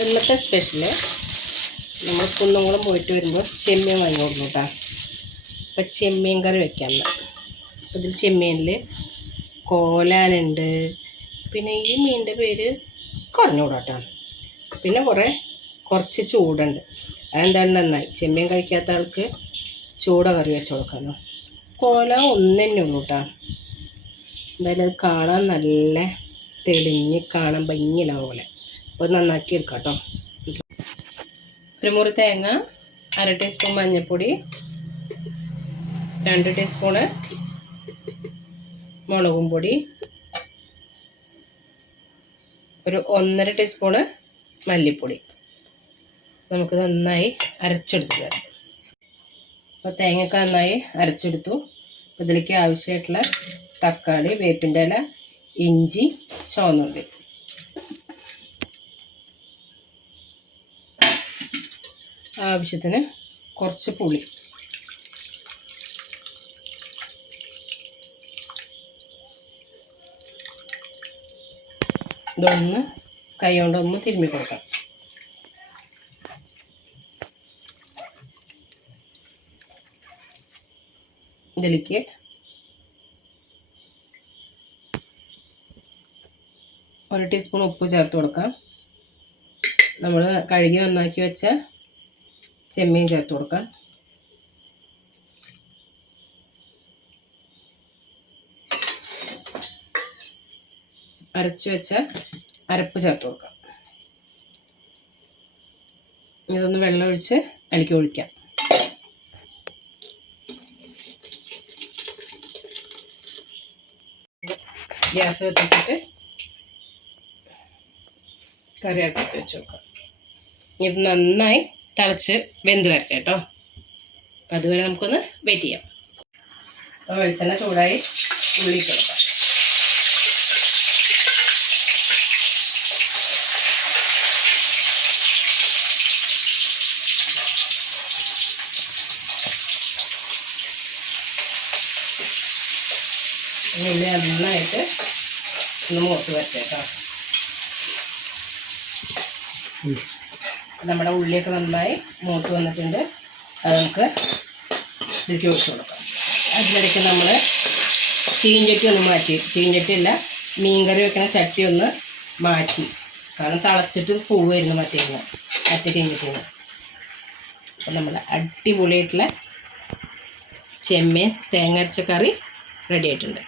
ഇന്നത്തെ സ്പെഷ്യൽ നമ്മൾ കുന്നംകുളം പോയിട്ട് വരുമ്പോൾ ചെമ്മീൻ വാങ്ങി കൊടുക്കും കേട്ടോ. അപ്പോൾ ചെമ്മീൻ കറി വയ്ക്കാം. അപ്പോൾ ഇതിൽ ചെമ്മീനിൽ കോലാനുണ്ട്, പിന്നെ ഈ മീനിൻ്റെ പേര് കുറഞ്ഞുകൂടാ കേട്ടോ. പിന്നെ കുറച്ച് ചൂടുണ്ട്. അതെന്താണ് നന്നായി ചെമ്മീൻ കഴിക്കാത്ത ആൾക്ക് ചൂട കറി വെച്ച് കൊടുക്കാമല്ലോ. കോല ഒന്ന് തന്നെ ഉള്ളൂ കേട്ടോ. എന്തായാലും അത് കാണാൻ നല്ല തെളിഞ്ഞ് കാണാൻ ഭംഗിയില്ല പോലെ. അപ്പോൾ നന്നാക്കി എടുക്കാം കേട്ടോ. ഒരു മുറി തേങ്ങ, 1/2 ടീസ്പൂൺ മഞ്ഞൾപ്പൊടി, 2 ടീസ്പൂണ് മുളകും പൊടി, ഒരു 1.5 ടീസ്പൂണ് മല്ലിപ്പൊടി. നമുക്ക് നന്നായി അരച്ചെടുത്ത് തരാം. അപ്പോൾ തേങ്ങയൊക്കെ നന്നായി അരച്ചെടുത്തു. ഇതിലേക്ക് ആവശ്യമായിട്ടുള്ള തക്കാളി, വേപ്പിൻ്റെ ഇല, ഇഞ്ചി, ചുവന്നുള്ളി, ആവശ്യത്തിന് കുറച്ച് പുളി, ഇതൊന്ന് കൈ കൊണ്ടൊന്ന് തിരുമ്മി കൊടുക്കാം. ഇതിലേക്ക് ഒരു ടീസ്പൂൺ ഉപ്പ് ചേർത്ത് കൊടുക്കാം. നമ്മൾ കഴുകി നന്നാക്കി വെച്ച ചെമ്മീൻ ചേർത്ത് കൊടുക്കാം. അരച്ച് വെച്ച അരപ്പ് ചേർത്ത് കൊടുക്കാം. ഇതൊന്ന് വെള്ളം ഒഴിച്ച് ഇളക്കി ഒഴിക്കാം. ഗ്യാസ് വെച്ചിട്ട് കറി അടുപ്പത്ത് വെച്ച് നോക്കാം. ഇത് നന്നായി തിളച്ച് വെന്ത് വരട്ടെ കേട്ടോ. അപ്പം അതുവരെ നമുക്കൊന്ന് വെയിറ്റ് ചെയ്യാം. അപ്പോൾ വെളിച്ചെണ്ണ ചൂടായി, ഉള്ളി കൊടുക്കാം. ഉള്ളി നന്നായിട്ട് ഒന്ന് മൂത്ത് വരട്ടെ കേട്ടോ. നമ്മുടെ ഉള്ളിയൊക്കെ നന്നായി മൂത്ത് വന്നിട്ടുണ്ട്. അത് നമുക്ക് ഇതിലേക്ക് ഒഴിച്ച് കൊടുക്കാം. അതിനിടയ്ക്ക് നമ്മൾ ചീഞ്ചട്ടി ഒന്ന് മാറ്റി, ചീഞ്ചട്ടിയല്ല മീൻകറി വെക്കുന്ന ചട്ടി ഒന്ന് മാറ്റി, കാരണം തിളച്ചിട്ട് പോവുമായിരുന്നു മറ്റേ ചീഞ്ചട്ടിയിൽ. അപ്പം നമ്മൾ അടിപൊളിയായിട്ടുള്ള ചെമ്മീൻ തേങ്ങ അരച്ച കറി റെഡി ആയിട്ടുണ്ട്.